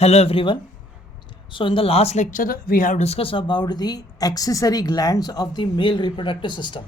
Hello everyone. So in the last lecture we have discussed about the accessory glands of the male reproductive system.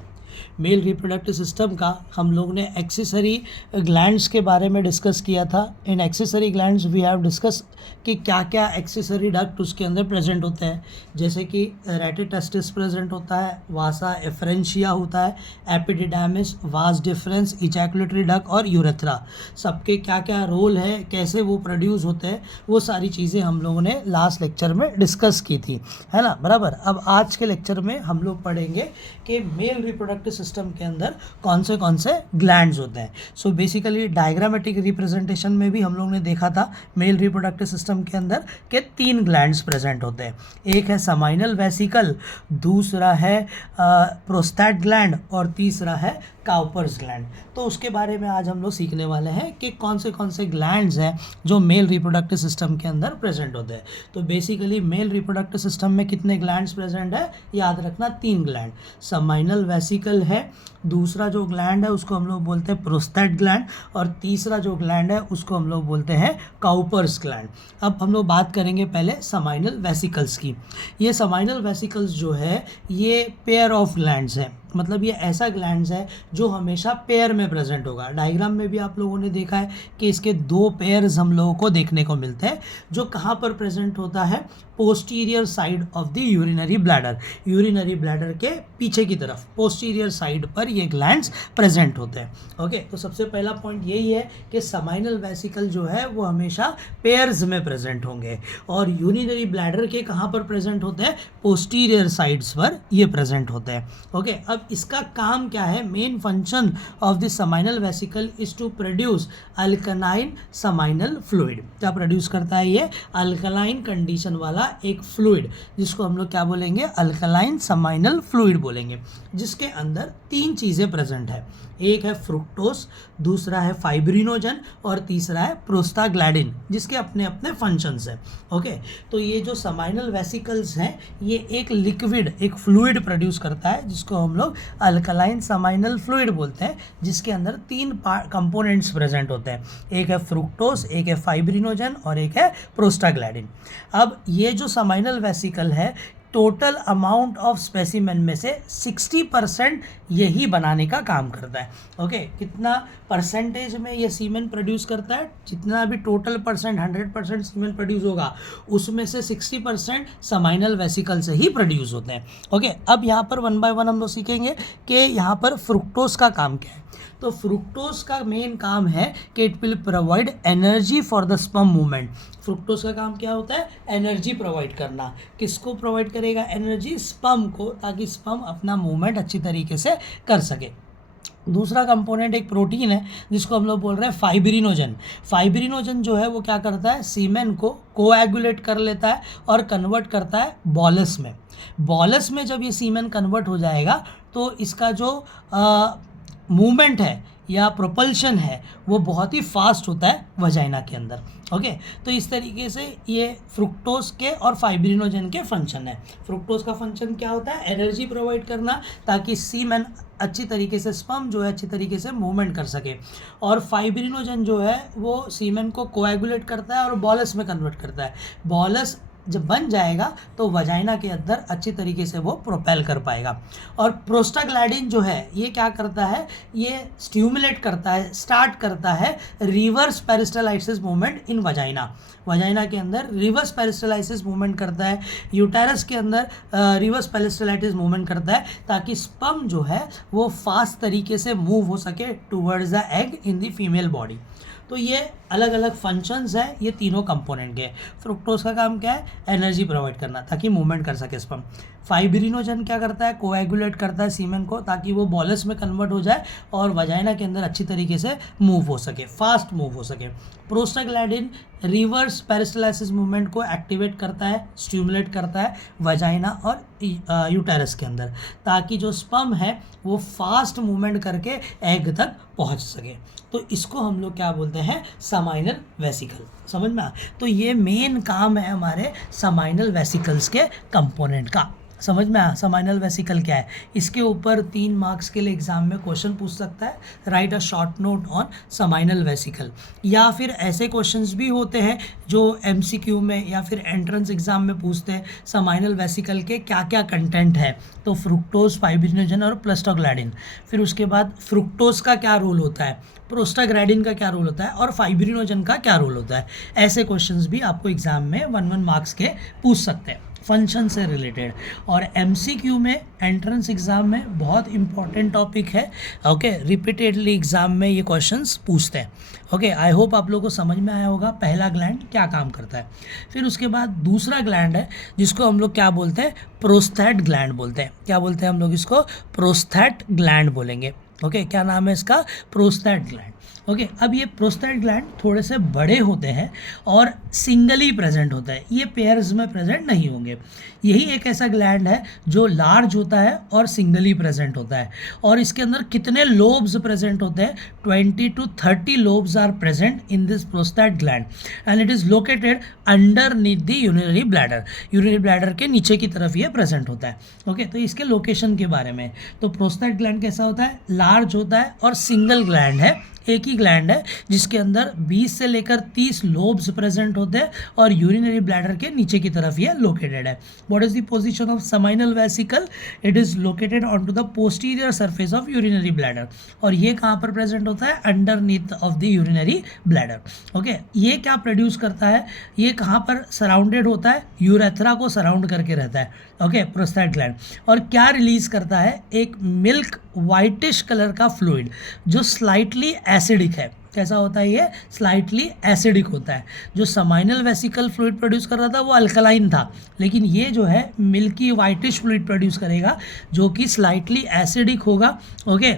Mail reproductive system का हम लोग ने accessory glands के बारे में discuss किया था. In accessory glands we have discuss कि क्या क्या एक्सेसरी डक्ट उसके अंदर प्रेजेंट होते हैं, जैसे कि रेटिटेस्टिस प्रेजेंट होता है, वासा एफरेंशिया होता है, epididymis, vas deferens, ejaculatory duct और यूरेथ्रा. सबके क्या क्या रोल है, कैसे वो प्रोड्यूस होते हैं, वो सारी चीज़ें हम लोगों ने लास्ट लेक्चर में डिस्कस की थी, है ना. बराबर. अब आज के लेक्चर में हम लोग पढ़ेंगे कि मेल रिप्रोडक्टिव सिस्टम के अंदर कौन से ग्लैंड्स होते हैं. सो बेसिकली डायग्रामेटिक रिप्रेजेंटेशन में भी हम लोग ने देखा था मेल रिप्रोडक्टिव सिस्टम के अंदर के 3 ग्लैंड्स प्रेजेंट होते हैं. एक है समाइनल वेसिकल, दूसरा है प्रोस्टैट ग्लैंड और तीसरा है काउपर्स ग्लैंड. तो उसके बारे में आज हम लोग सीखने वाले हैं कि कौन से ग्लैंड्स हैं जो मेल रिप्रोडक्टिव सिस्टम के अंदर प्रेजेंट होते हैं. तो बेसिकली मेल रिप्रोडक्टिव सिस्टम में कितने ग्लैंड्स प्रेजेंट है, याद रखना 3 ग्लैंड. समाइनल वेसिकल है, दूसरा जो ग्लैंड है उसको हम लोग बोलते हैं प्रोस्टैट ग्लैंड और तीसरा जो ग्लैंड है उसको हम लोग बोलते हैं काउपर्स ग्लैंड. अब हम लोग बात करेंगे पहले समाइनल वेसिकल्स की. ये समाइनल वेसिकल्स जो है ये पेयर ऑफ ग्लैंड्स हैं, मतलब ये ऐसा ग्लैंड्स है जो हमेशा पेयर में प्रेजेंट होगा. डायग्राम में भी आप लोगों ने देखा है कि इसके 2 पेयर्स हम लोगों को देखने को मिलते हैं, जो कहाँ पर प्रेजेंट होता है, posterior side of the urinary bladder. Urinary bladder के पीछे की तरफ पोस्टीरियर साइड पर ये ग्लैंड्स प्रेजेंट होते हैं. ओके, तो सबसे पहला पॉइंट यही है कि समाइनल वेसिकल जो है वो हमेशा पेयर्स में प्रेजेंट होंगे और यूरिनरी ब्लैडर के कहाँ पर प्रेजेंट होते हैं, पोस्टीरियर साइड्स पर ये प्रेजेंट होते हैं. ओके, अब इसका काम क्या है, main function of the seminal vesicle is to produce alkaline seminal fluid. क्या प्रोड्यूस करता है ये, अल्कलाइन कंडीशन वाला एक फ्लूइड, जिसको हम लोग क्या बोलेंगे, अल्कलाइन समाइनल फ्लूइड बोलेंगे, जिसके अंदर 3 चीज़ें प्रेजेंट है. एक है फ्रुक्टोस, दूसरा है फाइब्रिनोजन और तीसरा है प्रोस्टाग्लैंडिन, जिसके अपने अपने फंक्शंस हैं. ओके, तो ये जो समाइनल वेसिकल्स हैं ये एक लिक्विड, एक फ्लूइड प्रोड्यूस करता है जिसको हम लोग अल्कलाइन समाइनल फ्लूइड बोलते हैं, जिसके अंदर 3 कंपोनेंट्स प्रेजेंट होते हैं. एक है फ्रुक्टोस, एक है फाइब्रिनोजन और एक है प्रोस्टाग्लैंडिन. अब ये जो समाइनल वेसिकल है टोटल अमाउंट ऑफ स्पेसिमेन में से 60% यही बनाने का काम करता है. ओके, कितना परसेंटेज में ये सीमेन प्रोड्यूस करता है, जितना भी टोटल परसेंट 100% सीमेन प्रोड्यूस होगा उसमें से 60% समाइनल वेसिकल से ही प्रोड्यूस होते हैं. ओके, अब यहाँ पर 1 बाय 1 हम लोग सीखेंगे कि यहाँ पर फ्रुक्टोस का काम क्या है. तो फ्रुक्टोस का मेन काम है कि it will provide energy for the sperm movement. Fructose का काम क्या होता है, एनर्जी प्रोवाइड करना. किसको प्रोवाइड करेगा एनर्जी, स्पर्म को, ताकि स्पर्म अपना मूवमेंट अच्छी तरीके से कर सके. दूसरा कंपोनेंट एक प्रोटीन है जिसको हम लोग बोल रहे हैं फाइब्रिनोजन. फाइब्रिनोजन जो है वो क्या करता है, सीमेन को कोएगुलेट कर लेता है और कन्वर्ट करता है बॉलस में. बॉलस में जब ये सीमेन कन्वर्ट हो जाएगा तो इसका जो मूवमेंट है या प्रोपल्शन है वो बहुत ही फास्ट होता है वजाइना के अंदर. ओके, तो इस तरीके से ये फ्रुक्टोस के और फाइब्रिनोजन के फंक्शन है. फ्रुक्टोस का फंक्शन क्या होता है, एनर्जी प्रोवाइड करना ताकि सीमेन अच्छी तरीके से, स्पर्म जो है अच्छी तरीके से मूवमेंट कर सके. और फाइब्रिनोजन जो है वो सीमेन को कोएगुलेट करता है और बॉलस में कन्वर्ट करता है. बॉलस जब बन जाएगा तो वजाइना के अंदर अच्छी तरीके से वो प्रोपेल कर पाएगा. और प्रोस्टाग्लैंडिन जो है ये क्या करता है, ये स्टिमुलेट करता है, स्टार्ट करता है reverse peristalsis movement in vagina. Vagina के अंदर रिवर्स पेरिस्टलाइसिस मूवमेंट करता है, यूटेरस के अंदर रिवर्स पेरिस्टलाइटिस मूवमेंट करता है, ताकि स्पर्म जो है वो फास्ट तरीके से मूव हो सके towards the egg in the female body. तो ये अलग अलग फंक्शंस हैं ये तीनों कंपोनेंट के. फ्रुक्टोस का काम क्या है, एनर्जी प्रोवाइड करना ताकि मूवमेंट कर सके स्पर्म. फाइब्रिनोजन क्या करता है, कोएगुलेट करता है सीमेन को ताकि वो बॉलस में कन्वर्ट हो जाए और वजाइना के अंदर अच्छी तरीके से मूव हो सके, फास्ट मूव हो सके. प्रोस्टाग्लैंडिन रिवर्स पेरिस्टलाइसिस मूवमेंट को एक्टिवेट करता है, स्टिमुलेट करता है वजाइना और यूटेरस के अंदर, ताकि जो स्पर्म है वो फास्ट मूवमेंट करके एग तक पहुंच सके. तो इसको हम लोग क्या बोलते हैं, समाइनल वेसिकल. समझ में आ, तो ये मेन काम है हमारे समाइनल वेसिकल्स के कंपोनेंट का. समझ में आया समाइनल वेसिकल क्या है। इसके ऊपर 3 मार्क्स के लिए एग्जाम में क्वेश्चन पूछ सकता है, write a short note on seminal vesicle. या फिर ऐसे क्वेश्चंस भी होते हैं जो एमसीक्यू में या फिर एंट्रेंस एग्जाम में पूछते हैं समाइनल वेसिकल के क्या क्या कंटेंट है। तो फ्रुक्टोज, फाइब्रिनोजन और प्रोस्टाग्लैंडिन। फिर उसके बाद फ्रुक्टोज का क्या रोल होता है, प्रोस्टाग्लैंडिन का क्या रोल होता है और फाइब्रिनोजन का क्या रोल होता है। ऐसे क्वेश्चंस भी आपको एग्जाम में 1 मार्क्स के पूछ सकते हैं फंक्शन से रिलेटेड। और एमसीक्यू में एंट्रेंस एग्जाम में बहुत इंपॉर्टेंट टॉपिक है। ओके, रिपीटेडली एग्जाम में ये क्वेश्चंस पूछते हैं। ओके, आई होप आप लोगों को समझ में आया होगा पहला ग्लैंड क्या काम करता है। फिर उसके बाद दूसरा ग्लैंड है जिसको हम लोग क्या बोलते हैं, प्रोस्थेट ग्लैंड बोलते हैं। क्या बोलते हैं हम लोग इसको, प्रोस्थेट ग्लैंड बोलेंगे। ओके, क्या नाम है इसका, प्रोस्थेट ग्लैंड। ओके, अब ये प्रोस्थेट ग्लैंड थोड़े से बड़े होते हैं और सिंगली प्रेजेंट होता है, ये पेयर्स में प्रेजेंट नहीं होंगे। यही एक ऐसा ग्लैंड है जो लार्ज होता है और सिंगली प्रेजेंट होता है। और इसके अंदर कितने लोब्स प्रेजेंट होते हैं, 20 to 30 lobes are present in this prostate gland and it is located underneath the urinary bladder. Urinary bladder के नीचे की तरफ ये प्रेजेंट होता है। ओके, तो इसके लोकेशन के बारे में, तो प्रोस्थेट ग्लैंड कैसा होता है, लार्ज होता है और सिंगल ग्लैंड है, एक ही ग्लैंड है जिसके अंदर 20 से लेकर 30 लोब्स प्रेजेंट होते हैं और यूरिनरी ब्लैडर के नीचे की तरफ ये लोकेटेड है। What is the position of seminal vesicle, it is located on to the posterior surface of urinary bladder. और ये कहाँ पर प्रेजेंट होता है, underneath of the urinary bladder. Okay, ये क्या प्रोड्यूस करता है, ये कहाँ पर सराउंडेड होता है, यूरेथ्रा को सराउंड करके रहता है। Okay, prostate gland. और क्या रिलीज करता है, एक मिल्क वाइटिश कलर का फ्लूइड जो स्लाइटली एसिडिक है। कैसा होता है ये, स्लाइटली एसिडिक होता है। जो समाइनल वेसिकल फ्लूइड प्रोड्यूस कर रहा था वो अल्कलाइन था, लेकिन ये जो है मिल्की वाइटिश फ्लूइड प्रोड्यूस करेगा जो कि स्लाइटली एसिडिक होगा। ओके,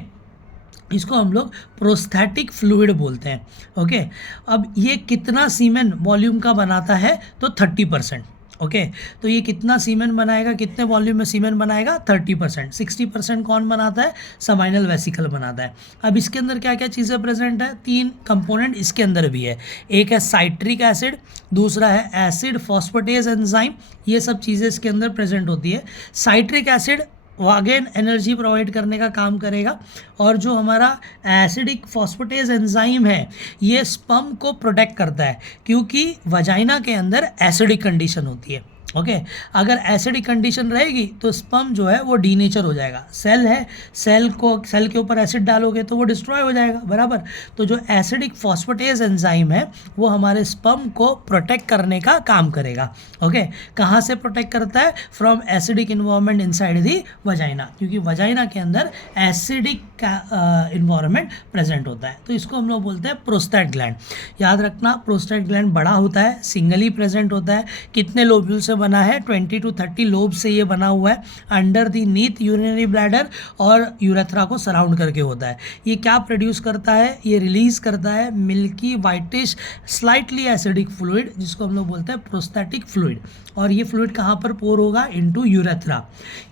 इसको हम लोग प्रोस्थेटिक फ्लूइड बोलते हैं। ओके, अब ये कितना सीमेन वॉल्यूम का बनाता है, तो 30%। ओके, तो ये कितना सीमेन बनाएगा, कितने वॉल्यूम में सीमेन बनाएगा, 30%। 60% कौन बनाता है, समाइनल वेसिकल बनाता है। अब इसके अंदर क्या क्या चीज़ें प्रेजेंट है, 3 कंपोनेंट इसके अंदर भी है। एक है साइट्रिक एसिड, दूसरा है एसिड फॉस्फेटेज एंजाइम, ये सब चीज़ें इसके अंदर प्रेजेंट होती है। साइट्रिक एसिड वो अगेन एनर्जी प्रोवाइड करने का काम करेगा, और जो हमारा एसिडिक फॉस्फेटेज एंजाइम है ये स्पर्म को प्रोटेक्ट करता है क्योंकि वजाइना के अंदर एसिडिक कंडीशन होती है। ओके, अगर एसिडिक कंडीशन रहेगी तो स्पर्म जो है वो डीनेचर हो जाएगा। सेल है, सेल के ऊपर एसिड डालोगे तो वो डिस्ट्रॉय हो जाएगा, बराबर। तो जो एसिडिक फॉस्फेटेज एंजाइम है वो हमारे स्पर्म को प्रोटेक्ट करने का काम करेगा। ओके, कहाँ से प्रोटेक्ट करता है, from acidic environment inside the vagina, क्योंकि वजाइना के अंदर एसिडिक का इन्वायरमेंट प्रेजेंट होता है। तो इसको हम लोग बोलते हैं प्रोस्टेट ग्लैंड। याद रखना, प्रोस्टेट ग्लैंड बड़ा होता है, सिंगली प्रेजेंट होता है। कितने लोब्यूल से बना है, 20 to 30 लोब से ये बना हुआ है, अंडर द नीथ यूरिनरी ब्लैडर और यूरेथ्रा को सराउंड करके होता है। ये क्या प्रोड्यूस करता है, ये रिलीज करता है milky whitish slightly acidic fluid जिसको हम लोग बोलते हैं प्रोस्थेटिक फ्लूइड। और ये फ्लूइड कहाँ पर पोर होगा, इनटू यूरेथ्रा।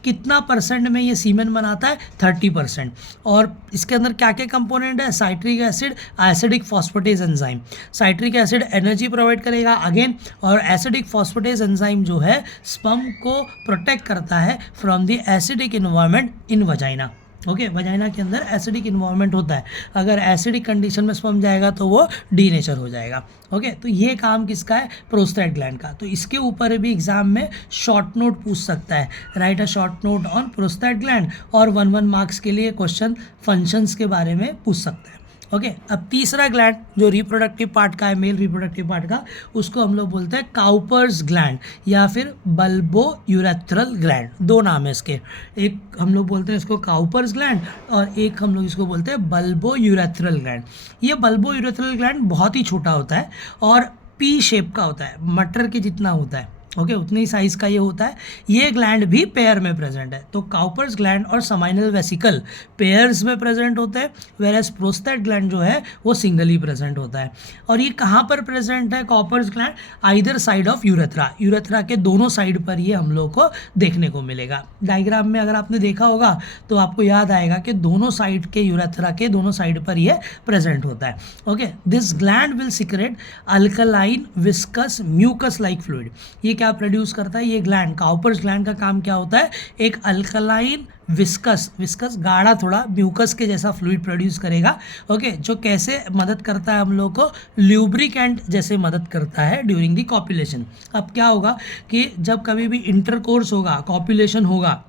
कितना परसेंट में ये सीमेन बनाता है, 30%। और इसके अंदर क्या क्या कंपोनेंट है, citric acid, acidic phosphatase enzyme. Citric acid energy provide करेगा अगेन, और एसिडिक फॉस्फेटेज एंजाइम जो है स्पर्म को प्रोटेक्ट करता है from the acidic environment in vagina. Okay, vagina के अंदर एसिडिक इन्वायरमेंट होता है, अगर एसिडिक कंडीशन में स्पर्म जाएगा तो वो डीनेचर हो जाएगा। ओके, तो ये काम किसका है, प्रोस्टेट ग्लैंड का। तो इसके ऊपर भी एग्जाम में शॉर्ट नोट पूछ सकता है, write a short note on prostate gland, और 1 मार्क्स के लिए क्वेश्चन फंक्शंस के बारे में पूछ सकता है। ओके, अब तीसरा ग्लैंड जो रिप्रोडक्टिव पार्ट का है, मेल रिप्रोडक्टिव पार्ट का, उसको हम लोग बोलते हैं काउपर्स ग्लैंड या फिर बल्बो यूरेथ्रल ग्लैंड। 2 नाम है इसके, एक हम लोग बोलते हैं इसको काउपर्स ग्लैंड और एक हम लोग इसको बोलते हैं बल्बो यूरेथ्रल ग्लैंड। ये बल्बो यूरेथ्रल ग्लैंड बहुत ही छोटा होता है और पी शेप का होता है, मटर के जितना होता है। ओके, उतनी ही साइज का ये होता है। ये ग्लैंड भी पेयर में प्रेजेंट है। तो काउपर्स ग्लैंड और समाइनल वेसिकल पेयर्स में प्रेजेंट होते हैं, वेरएज प्रोस्टेट ग्लैंड जो है वो सिंगली प्रेजेंट होता है। और ये कहाँ पर प्रेजेंट है, Cowper's gland either side of urethra, urethra के दोनों साइड पर ये हम लोग को देखने को मिलेगा। डायग्राम में अगर आपने देखा होगा तो आपको याद आएगा कि दोनों साइड के यूरेथ्रा के दोनों साइड पर ये प्रेजेंट होता है। Okay, this gland will secrete alkaline viscous mucus like fluid. ये क्या प्रोड्यूस करता है, ये ग्लैंड काउपर्स ग्लैंड का काम क्या होता है, एक अल्कलाइन विस्कस गाढ़ा थोड़ा म्यूकस के जैसा फ्लूइड प्रोड्यूस करेगा, ओके, जो कैसे मदद करता है हम लोग को, ल्यूब्रिकेंट जैसे मदद करता है ड्यूरिंग द कॉपुलेशन। अब क्या होगा कि जब कभी भी इंटरकोर्स होगा, कॉपुलेशन होगा,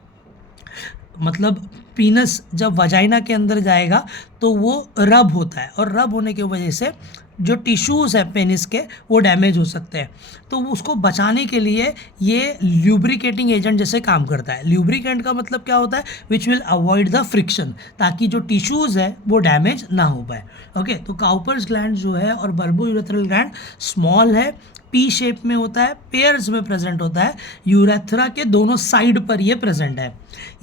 मतलब पीनस जब वजाइना के अंदर जाएगा तो वो रब होता है, और रब होने की वजह से जो टिश्यूज़ है पेनिस के वो डैमेज हो सकते हैं। तो उसको बचाने के लिए ये ल्यूब्रिकेटिंग एजेंट जैसे काम करता है। ल्यूब्रिकेंट का मतलब क्या होता है, which will avoid the friction, ताकि जो टिश्यूज़ है वो डैमेज ना हो पाए। ओके, तो काउपर्स ग्लैंड जो है और बल्बो यूरेथ्रल ग्लैंड स्मॉल है, पी शेप में होता है, पेयर्स में प्रेजेंट होता है, यूरेथ्रा के दोनों साइड पर ये प्रेजेंट है।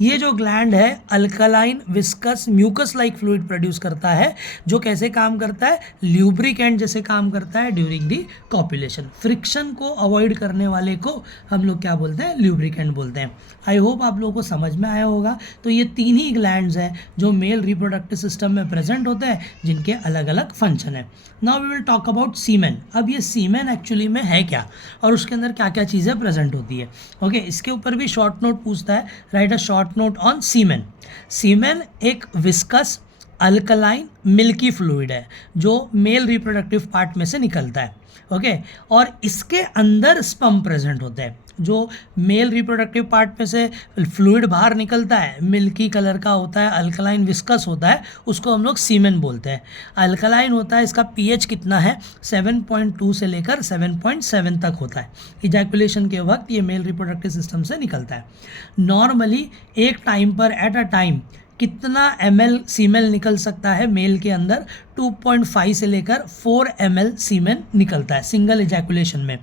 ये जो ग्लैंड है alkaline viscous mucus like fluid produce करता है, जो कैसे काम करता है, ल्यूब्रिकेंट जैसे काम करता है ड्यूरिंग दी कॉपुलेशन। फ्रिक्शन को अवॉइड करने वाले को हम लोग क्या बोलते हैं, ल्यूब्रिकेंट बोलते हैं। आई होप आप लोगों को समझ में आया होगा। तो ये तीन ही ग्लैंड्स हैं जो मेल रिप्रोडक्टिव सिस्टम में प्रेजेंट होते हैं, जिनके अलग अलग फंक्शन है। Now we will talk about semen. अब ये सीमेन एक्चुअली में है क्या और उसके अंदर क्या क्या चीज़ें प्रेजेंट होती है। ओके, इसके ऊपर भी शॉर्ट नोट पूछता है, write a short note on semen. Semen एक विस्कस अल्कलाइन मिल्की फ्लूइड है जो मेल रिप्रोडक्टिव पार्ट में से निकलता है। ओके, और इसके अंदर स्पर्म प्रेजेंट होते हैं। जो मेल रिप्रोडक्टिव पार्ट में से फ्लूइड बाहर निकलता है, मिल्की कलर का होता है, अल्कलाइन विस्कस होता है, उसको हम लोग सीमेन बोलते हैं। अल्कलाइन होता है, इसका पीएच कितना है, 7.2 से लेकर 7.7 तक होता है। इजैकुलेशन के वक्त ये मेल रिप्रोडक्टिव सिस्टम से निकलता है। नॉर्मली एक टाइम पर एट अ टाइम कितना ml सीमेन निकल सकता है मेल के अंदर, 2.5 से लेकर 4 ml सीमेन निकलता है सिंगल इजैकुलेशन में।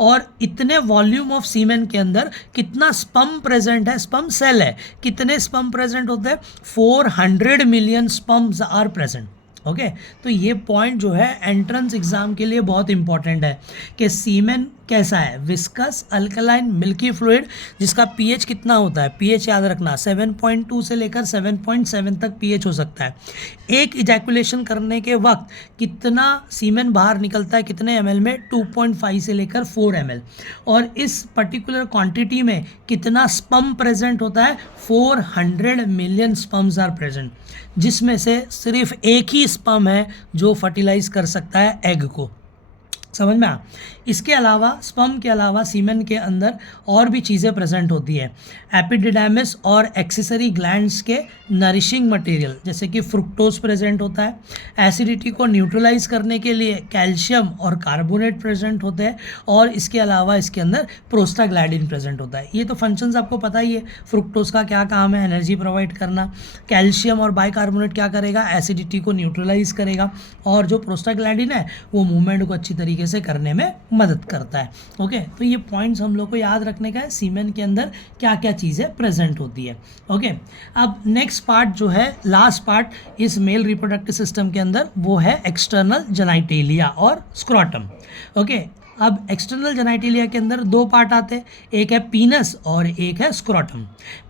और इतने वॉल्यूम ऑफ सीमेन के अंदर कितना स्पर्म प्रेजेंट है, स्पर्म सेल है, कितने स्पर्म प्रेजेंट होते हैं, 400 million sperms are present. Okay, तो ये पॉइंट जो है एंट्रेंस एग्जाम के लिए बहुत इंपॉर्टेंट है कि सीमेन कैसा है, विस्कस अल्कलाइन मिल्की फ्लूइड, जिसका पीएच कितना होता है, पीएच याद रखना 7.2 से लेकर 7.7 तक पीएच हो सकता है। एक इजैकुलेशन करने के वक्त कितना सीमेन बाहर निकलता है, कितने एमएल में, 2.5 से लेकर 4 ml। और इस पर्टिकुलर क्वांटिटी में कितना स्पर्म प्रेजेंट होता है, 400 मिलियन स्पर्म्स आर प्रेजेंट, जिसमें से सिर्फ एक ही स्पर्म है जो फर्टिलाइज कर सकता है एग को। समझ में आ। इसके अलावा स्पर्म के अलावा सीमेन के अंदर और भी चीज़ें प्रेजेंट होती है। एपिडिडाइमिस और एक्सेसरी ग्लैंड्स के नरिशिंग मटेरियल जैसे कि फ्रुक्टोज प्रेजेंट होता है। एसिडिटी को न्यूट्रलाइज करने के लिए कैल्शियम और कार्बोनेट प्रेजेंट होते हैं। और इसके अलावा इसके अंदर प्रोस्टाग्लैंडिन प्रेजेंट होता है। ये तो फंक्शंस आपको पता ही है, फ्रुक्टोज का क्या काम है, एनर्जी प्रोवाइड करना। कैल्शियम और बाइकार्बोनेट क्या करेगा, एसिडिटी को न्यूट्रलाइज करेगा। और जो प्रोस्टाग्लैंडिन है वो मूवमेंट को अच्छी तरीके से करने में मदद करता है। ओके, तो ये पॉइंट्स हम लोग को याद रखने का है, सीमेन के अंदर क्या क्या चीज़ें प्रेजेंट होती है। ओके, अब नेक्स्ट पार्ट जो है, लास्ट पार्ट इस मेल रिप्रोडक्टिव सिस्टम के अंदर, वो है एक्सटर्नल जेनाइटेलिया और स्क्रोटम। ओके, अब एक्सटर्नल जेनाइटेलिया के अंदर दो पार्ट आते हैं, एक है पीनस और एक है scrotum.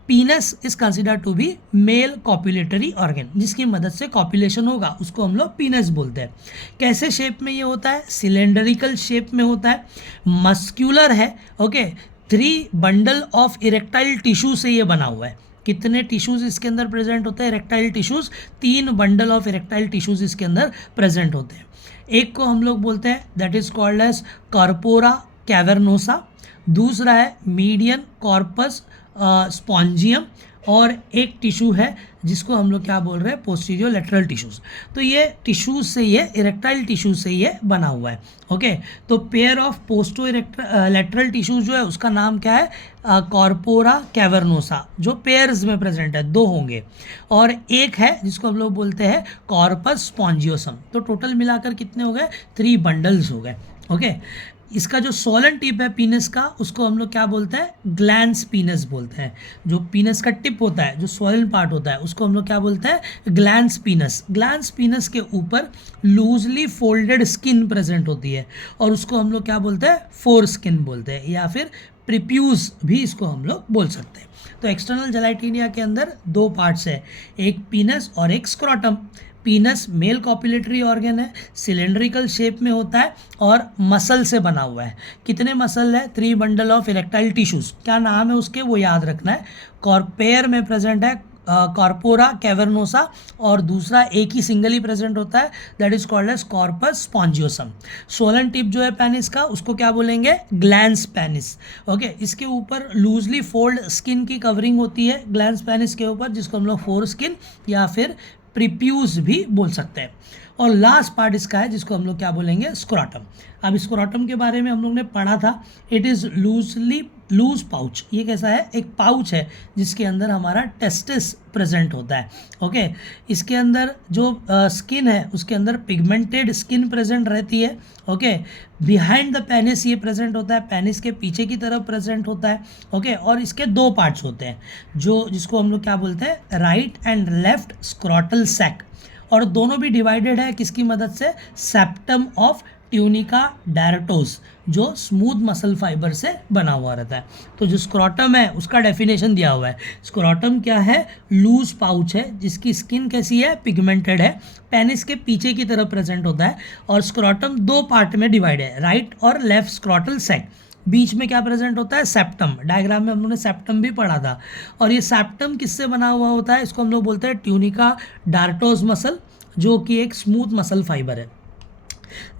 Penis is consider to be male copulatory organ, जिसकी मदद से कॉपुलेशन होगा, उसको हम लोग पीनस बोलते हैं। कैसे शेप में ये होता है, सिलेंडरिकल शेप में होता है, मस्क्यूलर है। Okay, 3 bundle of erectile tissue से ये बना हुआ है। कितने टिश्यूज इसके अंदर प्रेजेंट होते हैं, erectile tissues, 3 bundle of erectile tissues इसके अंदर प्रेजेंट होते हैं। एक को हम लोग बोलते हैं that is called as corpora cavernosa, दूसरा है मीडियन कॉर्पस स्पॉन्जियम, और एक टिश्यू है जिसको हम लोग क्या बोल रहे हैं, पोस्टीरियर लेटरल टिश्यूज। तो ये टिश्यूज से, ये इरेक्टाइल टिश्यूज से ये बना हुआ है। ओके, तो pair of posto lateral tissues जो है उसका नाम क्या है, कॉर्पोरा कैवर्नोसा, जो पेयर्स में प्रेजेंट है, 2 होंगे। और एक है जिसको हम लोग बोलते हैं कॉर्पस स्पॉन्जियोसम। तो टोटल मिलाकर कितने हो गए, 3 बंडल्स हो गए। ओके, इसका जो सोलन टिप है पीनस का, उसको हम लोग क्या बोलते हैं, ग्लैंस पीनस बोलते हैं। जो पीनस का टिप होता है, जो सोलन पार्ट होता है, उसको हम लोग क्या बोलते हैं, ग्लैंस पीनस। ग्लैंस पीनस के ऊपर लूजली फोल्डेड स्किन प्रेजेंट होती है, और उसको हम लोग क्या बोलते हैं, फोर स्किन बोलते हैं, या फिर प्रिप्यूज भी इसको हम लोग बोल सकते हैं। तो एक्सटर्नल जेनाइटेलिया के अंदर 2 पार्ट्स है, एक पीनस और एक scrotum. Penis male copulatory organ है, सिलेंड्रिकल शेप में होता है और मसल से बना हुआ है। कितने मसल है? 3 बंडल ऑफ इरेक्टाइल टिश्यूज। क्या नाम है उसके, वो याद रखना है। कॉर्पेयर में प्रेजेंट है कॉर्पोरा कैवर्नोसा, और दूसरा एक ही सिंगल ही प्रेजेंट होता है, that is called as corpus spongiosum. सोलन टिप जो है पेनिस का, उसको क्या बोलेंगे? Glans penis. ओके, इसके ऊपर लूजली फोल्ड स्किन की कवरिंग होती है ग्लैंस पेनिस के ऊपर, जिसको हम लोग फोर स्किन या फिर प्रीप्यूज भी बोल सकते हैं। और लास्ट पार्ट इसका है जिसको हम लोग क्या बोलेंगे? स्क्रोटम। अब स्क्रोटम के बारे में हम लोग ने पढ़ा था, इट इज़ लूज पाउच। ये कैसा है? एक पाउच है जिसके अंदर हमारा टेस्टिस प्रेजेंट होता है। ओके, इसके अंदर जो स्किन है उसके अंदर पिगमेंटेड स्किन प्रेजेंट रहती है। ओके, बिहाइंड द पेनिस ये प्रेजेंट होता है, पेनिस के पीछे की तरफ प्रेजेंट होता है। ओके, और इसके 2 पार्ट्स होते हैं जिसको हम लोग क्या बोलते हैं? Right and left scrotal sac. और दोनों भी डिवाइडेड है किसकी मदद से? सेप्टम ऑफ ट्यूनिका डायरेटोस, जो स्मूथ मसल फाइबर से बना हुआ रहता है। तो जो स्क्रोटम है उसका डेफिनेशन दिया हुआ है। स्क्रोटम क्या है? लूज पाउच है जिसकी स्किन कैसी है? पिगमेंटेड है, पेनिस के पीछे की तरफ प्रेजेंट होता है, और स्क्रोटम 2 पार्ट में डिवाइड है, राइट और लेफ्ट स्क्रोटल सैक। बीच में क्या प्रेजेंट होता है? सेप्टम। डायग्राम में हम लोगों ने सेप्टम भी पढ़ा था। और ये सेप्टम किससे बना हुआ होता है? इसको हम लोग बोलते हैं ट्यूनिका डार्टोस मसल, जो कि एक स्मूथ मसल फाइबर है।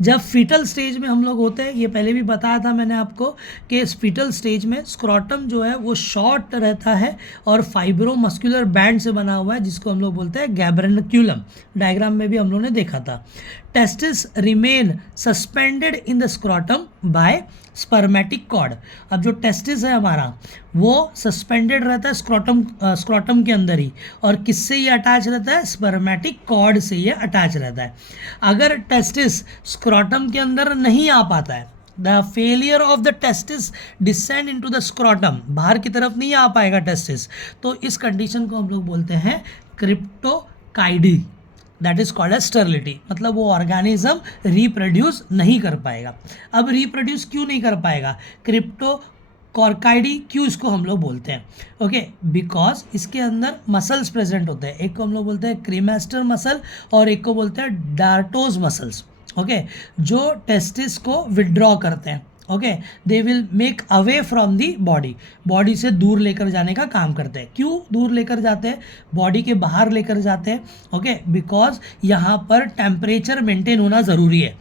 जब फीटल स्टेज में हम लोग होते हैं, ये पहले भी बताया था मैंने आपको कि इस फीटल स्टेज में स्क्रोटम जो है वो शॉर्ट रहता है और फाइब्रोमस्कुलर बैंड से बना हुआ है, जिसको हम लोग बोलते हैं गैब्रेनक्यूलम। डायग्राम में भी हम लोगों ने देखा था। Testis remain suspended in the scrotum by spermatic cord. अब जो टेस्टिस है हमारा वो सस्पेंडेड रहता है स्क्रोटम के अंदर ही, और किससे ये अटैच रहता है? स्पर्मेटिक कॉर्ड से ये अटैच रहता है। अगर टेस्टिस स्क्रोटम के अंदर नहीं आ पाता है, the failure of the testis descend into the scrotum, बाहर की तरफ नहीं आ पाएगा टेस्टिस, तो इस कंडीशन को हम लोग बोलते हैं cryptorchidy, that is called as sterility. मतलब वो ऑर्गेनिज्म रिप्रोड्यूस नहीं कर पाएगा। अब रिप्रोड्यूस क्यों नहीं कर पाएगा? क्रिप्टोकॉर्काइडी क्यों इसको हम लोग बोलते हैं? ओके, बिकॉज इसके अंदर मसल्स प्रेजेंट होते हैं। एक को हम लोग बोलते हैं क्रीमेस्टर मसल और एक को बोलते हैं डार्टोज मसल्स। ओके, जो टेस्टिस को विड्रॉ करते हैं। Okay, they will make away from the body से दूर लेकर जाने का काम करते हैं। क्यों दूर लेकर जाते हैं? बॉडी के बाहर लेकर जाते हैं। ओके, बिकॉज यहाँ पर टेम्परेचर मेंटेन होना ज़रूरी है।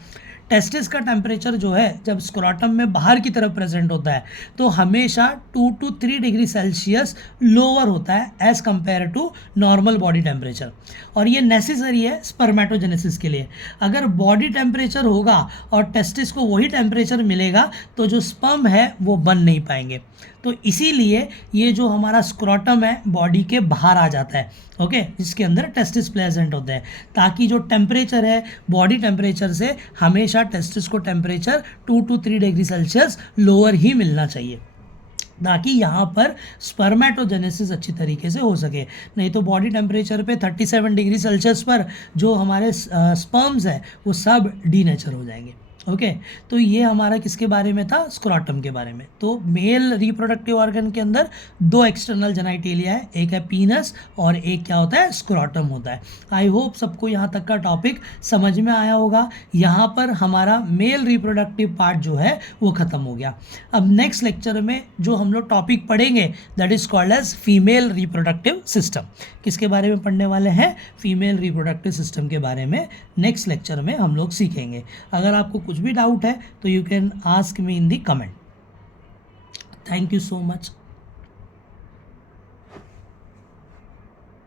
टेस्टिस का टेम्परेचर जो है जब स्क्रोटम में बाहर की तरफ प्रेजेंट होता है तो हमेशा 2 to 3 डिग्री सेल्सियस लोअर होता है as compare to normal body temperature, और ये नेसेसरी है स्पर्मेटोजेनेसिस के लिए। अगर बॉडी टेम्परेचर होगा और टेस्टिस को वही टेम्परेचर मिलेगा तो जो स्पर्म है वो बन नहीं पाएंगे। तो इसीलिए ये जो हमारा स्क्रोटम है बॉडी के बाहर आ जाता है। ओके, जिसके अंदर टेस्टिस प्रेजेंट होते हैं, ताकि जो टेम्परेचर है बॉडी टेम्परेचर से हमेशा टेस्टिस को temperature 2 to 3 degree Celsius lower ही मिलना चाहिए, ताकि यहाँ पर स्पर्मेटोजेनेसिस अच्छी तरीके से हो सके। नहीं तो बॉडी टेम्परेचर पे 37 डिग्री सेल्सियस पर जो हमारे स्पर्म्स है वो सब डीनेचर हो जाएंगे। ओके, तो ये हमारा किसके बारे में था? स्क्रोटम के बारे में। तो मेल रिप्रोडक्टिव ऑर्गन के अंदर 2 एक्सटर्नल जेनाइटेलिया है, एक है पीनस और एक क्या होता है? स्क्रोटम होता है। आई होप सबको यहाँ तक का टॉपिक समझ में आया होगा। यहाँ पर हमारा मेल रिप्रोडक्टिव पार्ट जो है वो ख़त्म हो गया। अब नेक्स्ट लेक्चर में जो हम लोग टॉपिक पढ़ेंगे that is called as female reproductive system. किसके बारे में पढ़ने वाले हैं? फीमेल रिप्रोडक्टिव सिस्टम के बारे में नेक्स्ट लेक्चर में हम लोग सीखेंगे। अगर आपको कुछ भी डाउट है तो you can ask me in the comment. Thank you so much.